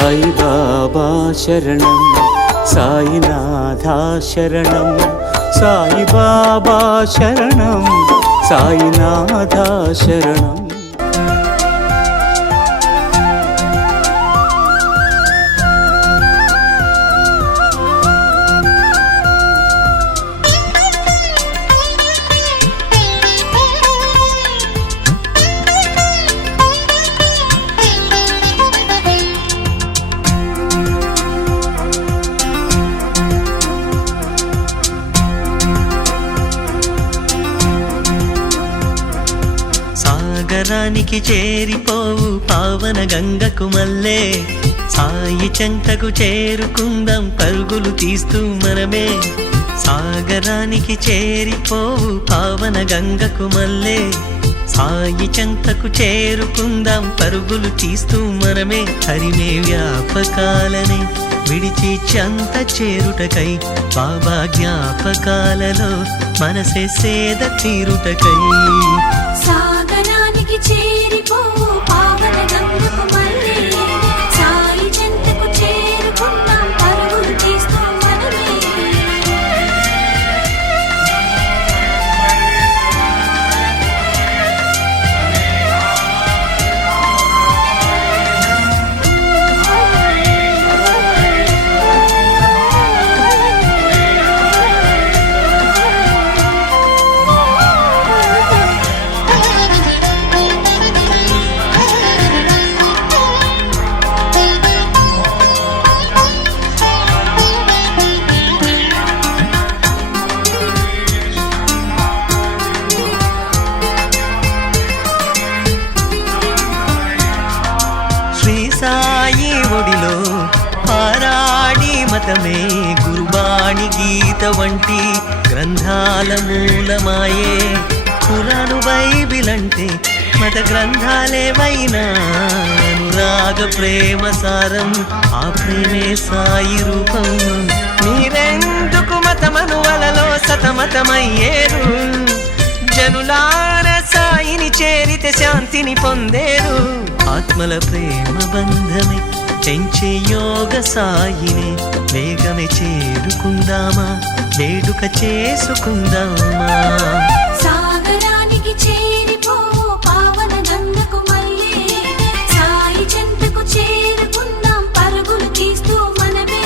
సాయి బాబా శరణం, సాయినాథా శరణం, సాయి బాబా శరణం, సాయినాథా శరణం. సాగరానికి చేరిపోవు పావన గంగకు మల్లే, సాయి చెంతకు చేరుకుందాం పరుగులు తీస్తూ మనమే. సాగరానికి చేరిపోవు పావన గంగకు మల్లే, సాయి చెంతకు చేరుకుందాం పరుగులు తీస్తూ మనమే. హరిమే వ్యాపకాలనే విడిచి చెంత చేరుటకై, బాబా జ్ఞాపకాలలో మనసే సేద తీరుటకై. సాగరానికి చేరిపోవు పావన గంగకు మల్లే, సాయి చెంతకు చేరుకుందాం పరుగులు తీస్తూ మనమే. సాయి ఒడిలో పారాడి మతమే గురుబాణి గీత వంటి గ్రంథాల మూలమాయే. ఖురాను బైబిల్ అంటే మత గ్రంథాలేవైనా అనురాగ ప్రేమ సారం, ఆ ప్రేమే సాయి రూపం. మీరెందుకు మతమను వలలో సతమతమయ్యేరు, జనులార సాయిని చేరితే శాంతిని పొందేరు. ఆత్మల ప్రేమ బంధమే పెంచే యోగ సాయినే, వేగమే చేరుకుందామా వేడుక చేసుకుందామా. సాగరానికి చేరిపోవు పావన గంగకు మల్లే, సాయి చెంతకు చేరుకుందాం పరుగులు తీస్తూ మనమే.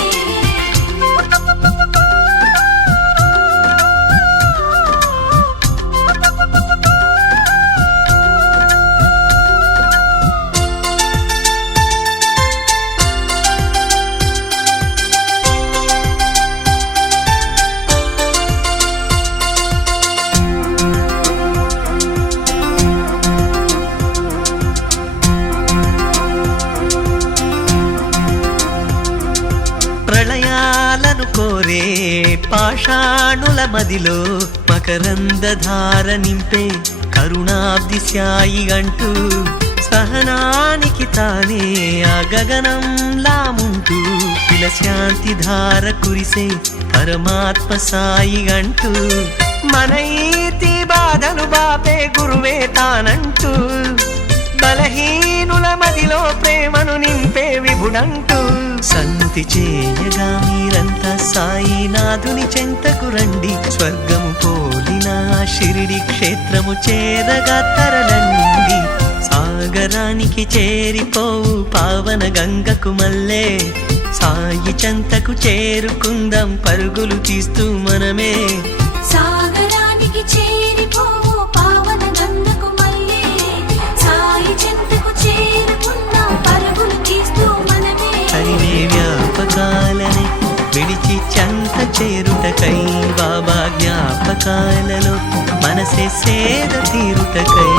ప్రళయాలను కోరే పాషాణుల మదిలో మకరంద ధార నింపే కరుణాబ్ది సాయి అంటూ, సహనానికి తానే ఆ గగనంలా ముంటూ ఇలా శాంతి ధార కురిసే పరమాత్మ సాయి అంటూ, మన ఈతి బాధను బాపే గురువే తానంటూ, బలహీనుల మదిలో ప్రేమను నింపే విభుడంటూ. సంతి చేయగా మీరంతా సాయినాథుని చెంతకు రండి, స్వర్గము పోలిన షిరిడి క్షేత్రము చేరగా తరలండి. సాగరానికి చేరిపోవు పావన గంగకు మల్లే, సాయి చెంతకు చేరుకుందాం పరుగులు తీస్తూ మనమే. సాగరానికి చేరిపోవు పావన గంగకు మల్లే, సాయి చెంతకు చేరుకుందాం పరుగులు తీస్తూ మనమే. హరినే వ్యాపకాలనే విడిచి చెంత చేరుటకై, బాబా జ్ఞాపకాలలో మనసే సేద తీరుటకై.